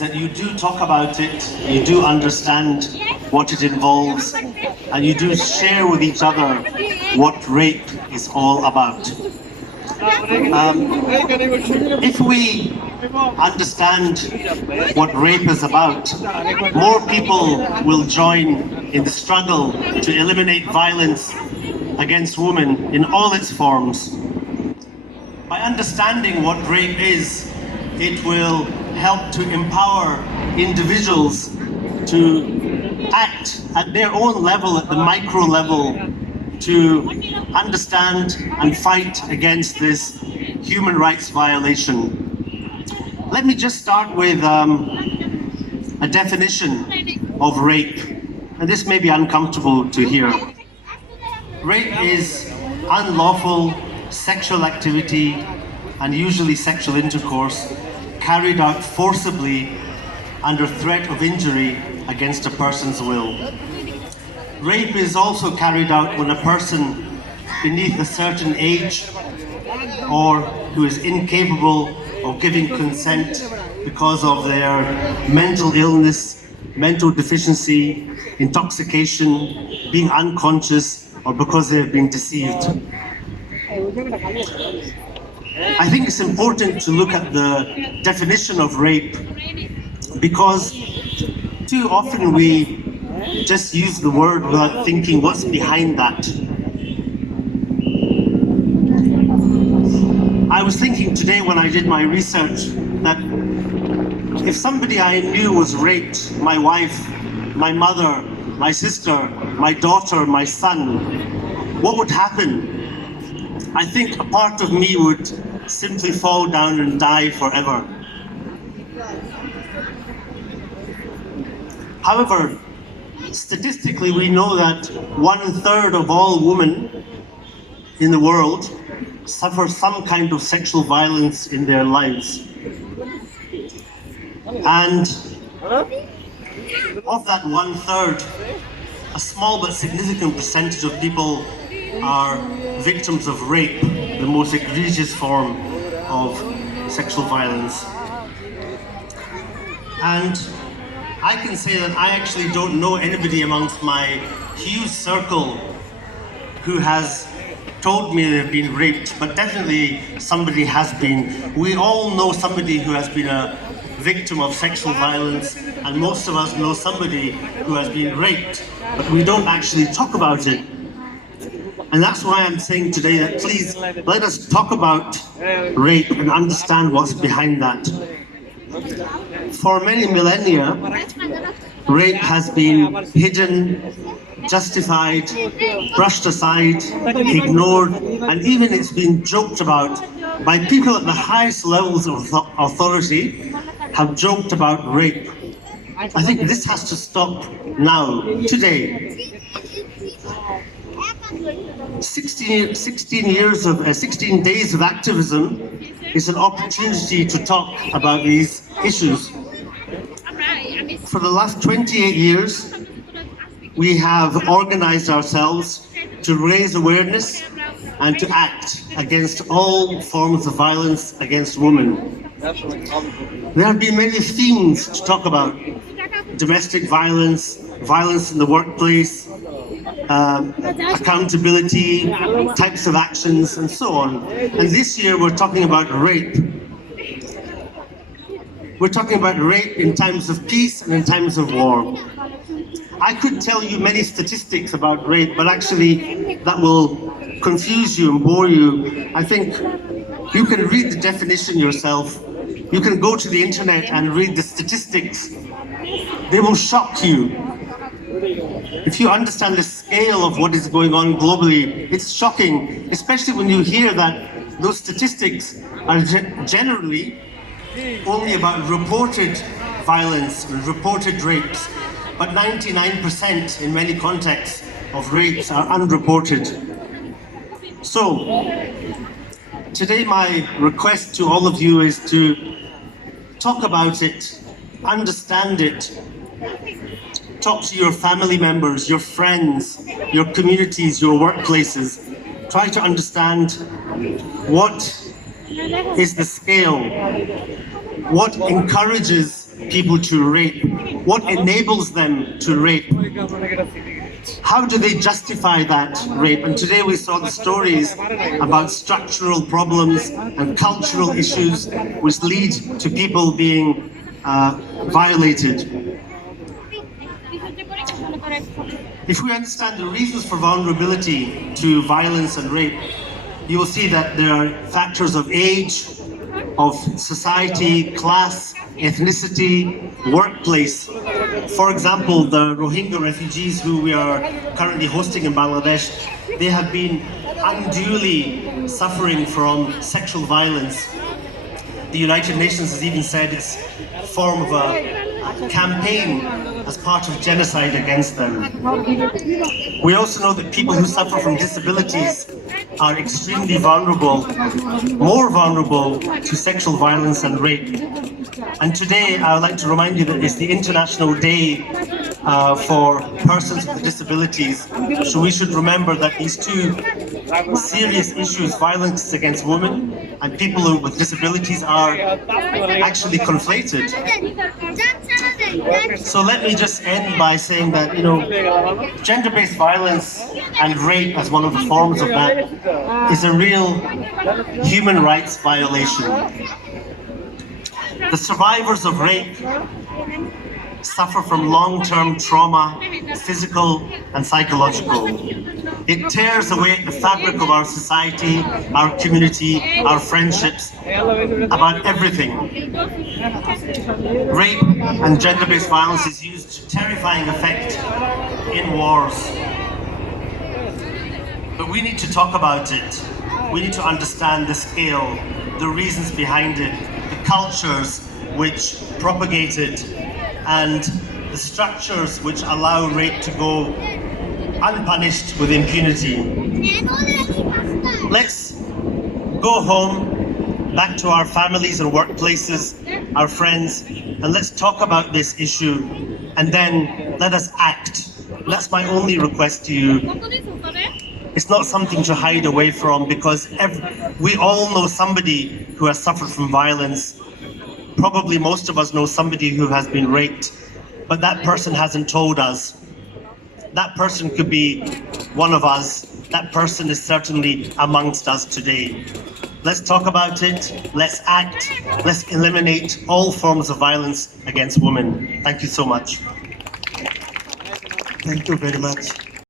that you do talk about it, you do understand what it involves, and you do share with each other what rape is all about. If we understand what rape is about, more people will join in the struggle to eliminate violence against women in all its forms. By understanding what rape is, it will help to empower individuals to act at their own level, at the micro level, to understand and fight against this human rights violation. Let me just start with a definition of rape, and this may be uncomfortable to hear. Rape is unlawful sexual activity, and usually sexual intercourse, carried out forcibly under threat of injury against a person's will. Rape is also carried out when a person beneath a certain age or who is incapable of giving consent because of their mental illness, mental deficiency, intoxication, being unconscious, or because they have been deceived. I think it's important to look at the definition of rape, because too often we just use the word without thinking what's behind that. I was thinking today when I did my research that if somebody I knew was raped, my wife, my mother, my sister, my daughter, my son, what would happen? I think a part of me would simply fall down and die forever. However, statistically we know that 1/3 of all women in the world suffer some kind of sexual violence in their lives. And of that 1/3, a small but significant percentage of people are victims of rape, the most egregious form of sexual violence. And I can say that I actually don't know anybody amongst my huge circle who has told me they've been raped, but definitely somebody has been. We all know somebody who has been a victim of sexual violence, and most of us know somebody who has been raped, but we don't actually talk about it. And that's why I'm saying today that please let us talk about rape and understand what's behind that. For many millennia, rape has been hidden, justified, brushed aside, ignored, and even it's been joked about by people at the highest levels of authority have joked about rape. I think this has to stop now, today. 16 days of activism is an opportunity to talk about these issues. For the last 28 years, we have organized ourselves to raise awareness and to act against all forms of violence against women. There have been many themes to talk about: domestic violence, violence in the workplace, accountability, types of actions, and so on. And this year we're talking about rape. We're talking about rape in times of peace and in times of war. I could tell you many statistics about rape, but actually that will confuse you and bore you. I think you can read the definition yourself. You can go to the internet and read the statistics. They will shock you. If you understand the scale of what is going on globally, it's shocking, especially when you hear that those statistics are generally only about reported violence and reported rapes, but 99% in many contexts of rapes are unreported. So, today my request to all of you is to talk about it, understand it, talk to your family members, your friends, your communities, your workplaces. Try to understand what is the scale, what encourages people to rape? What enables them to rape? How do they justify that rape? And today we saw the stories about structural problems and cultural issues which lead to people being violated. If we understand the reasons for vulnerability to violence and rape, you will see that there are factors of age, of society, class, ethnicity, workplace. For example, the Rohingya refugees who we are currently hosting in Bangladesh, they have been unduly suffering from sexual violence. The United Nations has even said it's a form of a campaign as part of genocide against them. We also know that people who suffer from disabilities are extremely vulnerable, more vulnerable to sexual violence and rape. And today I would like to remind you that it's the International Day for persons with disabilities. So we should remember that these two serious issues, violence against women and people with disabilities, are actually conflated. So let me just end by saying that, gender-based violence and rape as one of the forms of that is a real human rights violation. The survivors of rape suffer from long-term trauma, physical and psychological. It tears away the fabric of our society, our community, our friendships, about everything. Rape and gender-based violence is used to terrifying effect in wars. But we need to talk about it. We need to understand the scale, the reasons behind it, the cultures which propagate it, and the structures which allow rape to go unpunished with impunity. Let's go home, back to our families and workplaces, our friends, and let's talk about this issue, and then let us act. That's my only request to you. It's not something to hide away from, because we all know somebody who has suffered from violence. Probably most of us know somebody who has been raped, but that person hasn't told us. That person could be one of us. That person is certainly amongst us today. Let's talk about it, let's act, let's eliminate all forms of violence against women. Thank you so much. Thank you very much.